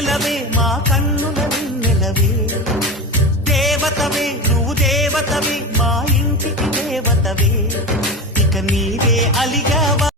వెన్నెలవే మా కన్నుల వెన్నెలవే దేవతవే నువ్వు దేవతవే మా ఇంటికి దేవతవే ఇక నీవే అలిగావా